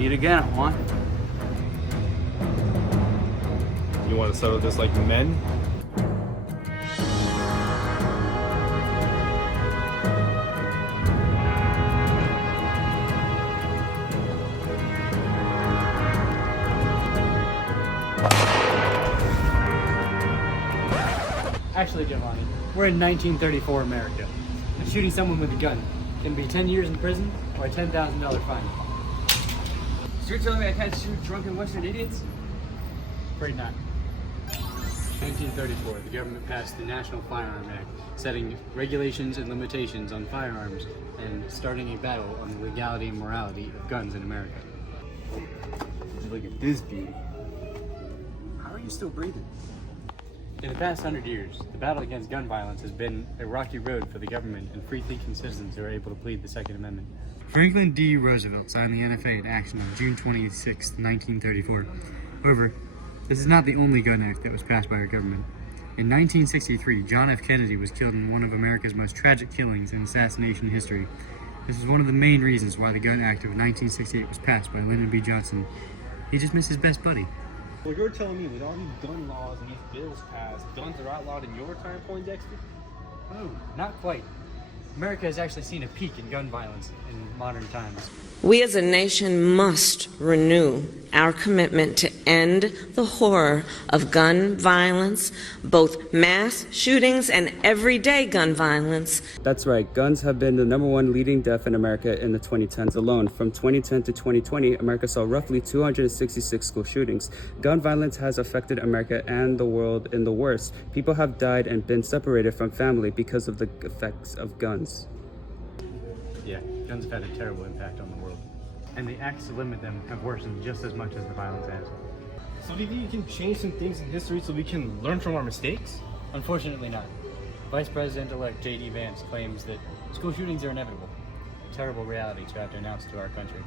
Meet again, huh? You want to settle this like men? Actually, Giovanni, we're in 1934 America, and shooting someone with a gun can be 10 years in prison or a $10,000 fine. So you're telling me I can't shoot drunken Western idiots? Afraid not. 1934, the government passed the National Firearm Act, setting regulations and limitations on firearms and starting a battle on the legality and morality of guns in America. Look at this beauty. How are you still breathing? In the past 100 years, the battle against gun violence has been a rocky road for the government and free-thinking citizens who are able to plead the Second Amendment. Franklin D. Roosevelt signed the NFA into action on June 26, 1934. However, this is not the only gun act that was passed by our government. In 1963, John F. Kennedy was killed in one of America's most tragic killings in assassination history. This is one of the main reasons why the Gun Act of 1968 was passed by Lyndon B. Johnson. He just missed his best buddy. Well, you're telling me with all these gun laws and these bills passed, guns are outlawed in your time, Poindexter? Oh, not quite. America has actually seen a peak in gun violence in modern times. We as a nation must renew our commitment to end the horror of gun violence, both mass shootings and everyday gun violence. That's right. Guns have been the #1 leading death in America in the 2010s alone. From 2010 to 2020, America saw roughly 266 school shootings. Gun violence has affected America and the world in the worst. People have died and been separated from family because of the effects of guns. Yeah, guns have had a terrible impact on the world. And the acts to limit them have worsened just as much as the violence has. So do you think you can change some things in history so we can learn from our mistakes? Unfortunately not. Vice President-elect J.D. Vance claims that school shootings are inevitable. A terrible reality to have to announce to our country.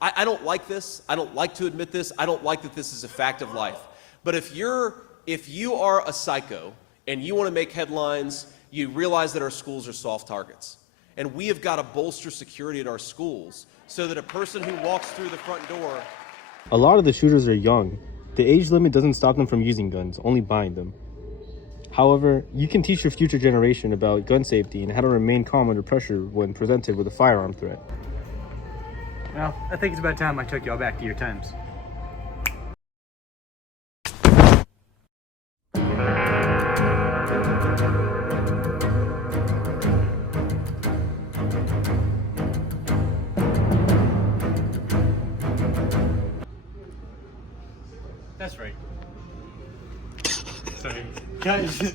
I don't like this. I don't like to admit this. I don't like that this is a fact of life. But if you are a psycho and you want to make headlines, you realize that our schools are soft targets. And we have got to bolster security at our schools so that a person who walks through the front door... A lot of the shooters are young. The age limit doesn't stop them from using guns, only buying them. However, you can teach your future generation about gun safety and how to remain calm under pressure when presented with a firearm threat. Well, I think it's about time I took y'all back to your times. That's right. Sorry. Guys.